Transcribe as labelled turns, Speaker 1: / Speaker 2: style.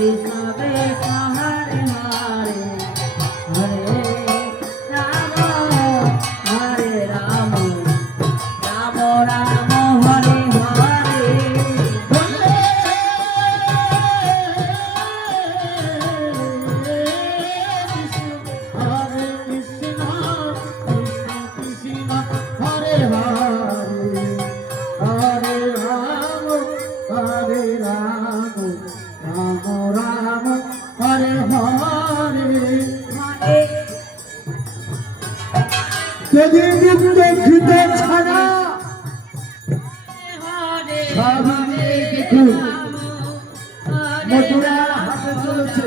Speaker 1: is my সেদিন দুঃখিত ছাড়া মথুরা হাতে চলেছে।